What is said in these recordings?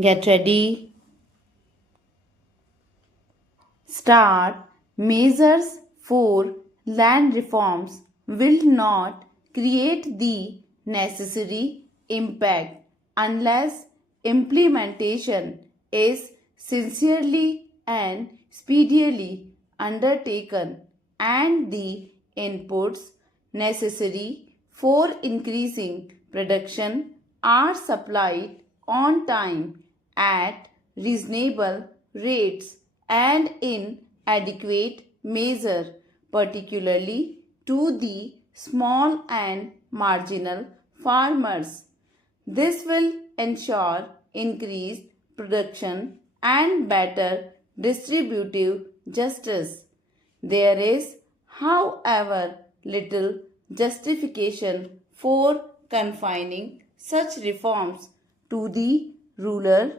Get ready. Start. Measures for land reforms will not create the necessary impact unless implementation is sincerely and speedily undertaken and the inputs necessary for increasing production are supplied on time at reasonable rates and in adequate measure, particularly to the small and marginal farmers. This will ensure increased production and better distributive justice. There is, however, little justification for confining such reforms to the rural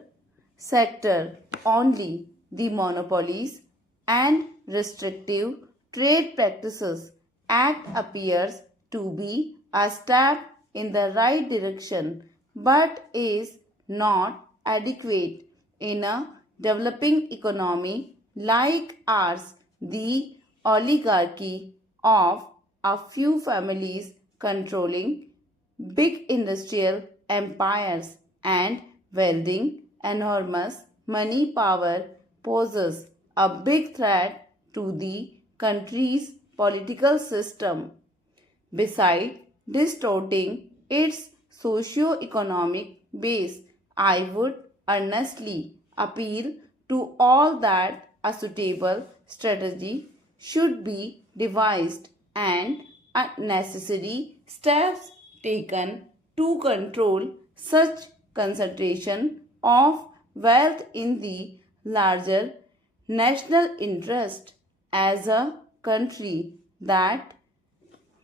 sector only. The Monopolies and Restrictive Trade Practices Act appears to be a step in the right direction but is not adequate. In a developing economy like ours, the oligarchy of a few families controlling big industrial empires and wielding enormous money power poses a big threat to the country's political system. Besides distorting its socio-economic base, I would earnestly appeal to all that a suitable strategy should be devised and necessary steps taken to control such concentration of wealth in the larger national interest. As a country that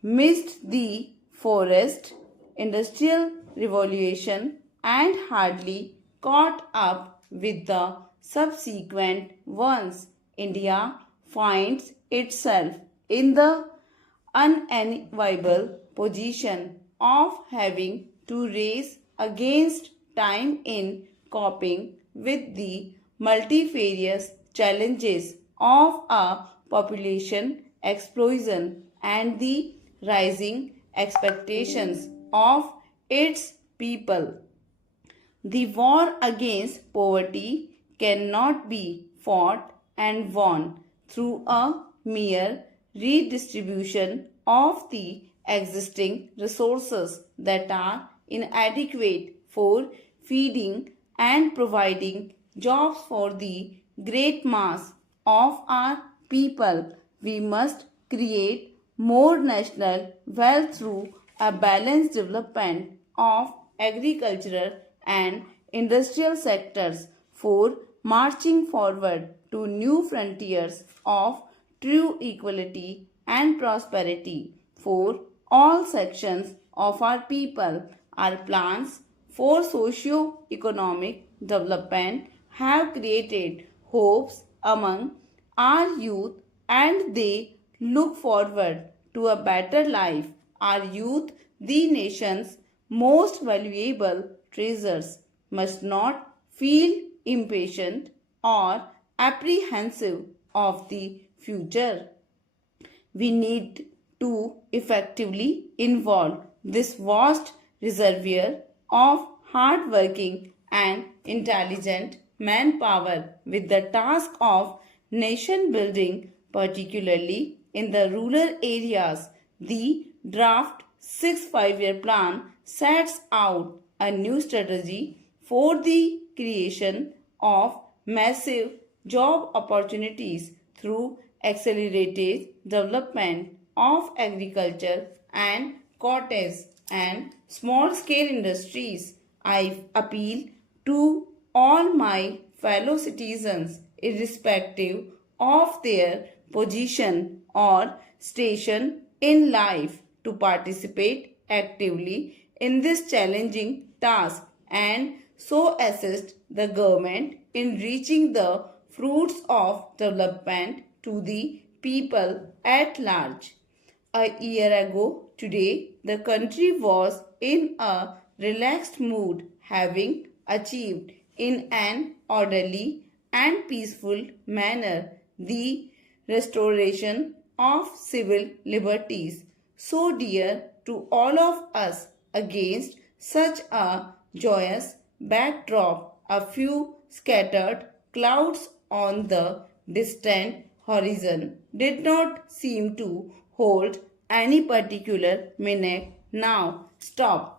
missed the forest industrial revolution and hardly caught up with the subsequent ones, India finds itself in the unenviable position of having to race against time in coping with the multifarious challenges of a population explosion and the rising expectations of its people. The war against poverty cannot be fought and won through a mere redistribution of the existing resources that are inadequate for feeding and providing jobs for the great mass of our people. We must create more national wealth through a balanced development of agricultural and industrial sectors for marching forward to new frontiers of true equality and prosperity for all sections of our people. Our plans for socio-economic development have created hopes among our youth and they look forward to a better life. Our youth, the nation's most valuable treasures, must not feel impatient or apprehensive of the future. We need to effectively involve this vast reservoir of hard-working and intelligent manpower with the task of nation building, particularly in the rural areas. The draft 6 5-year plan sets out a new strategy for the creation of massive job opportunities through accelerated development of agriculture and cottage and small scale industries. I appeal to all my fellow citizens, irrespective of their position or station in life, to participate actively in this challenging task and so assist the government in reaching the fruits of development to the people at large. A year ago today, the country was in a relaxed mood, having achieved in an orderly and peaceful manner the restoration of civil liberties, so dear to all of us. Against such a joyous backdrop, a few scattered clouds on the distant horizon did not seem to hold any particular meaning. Now, stop.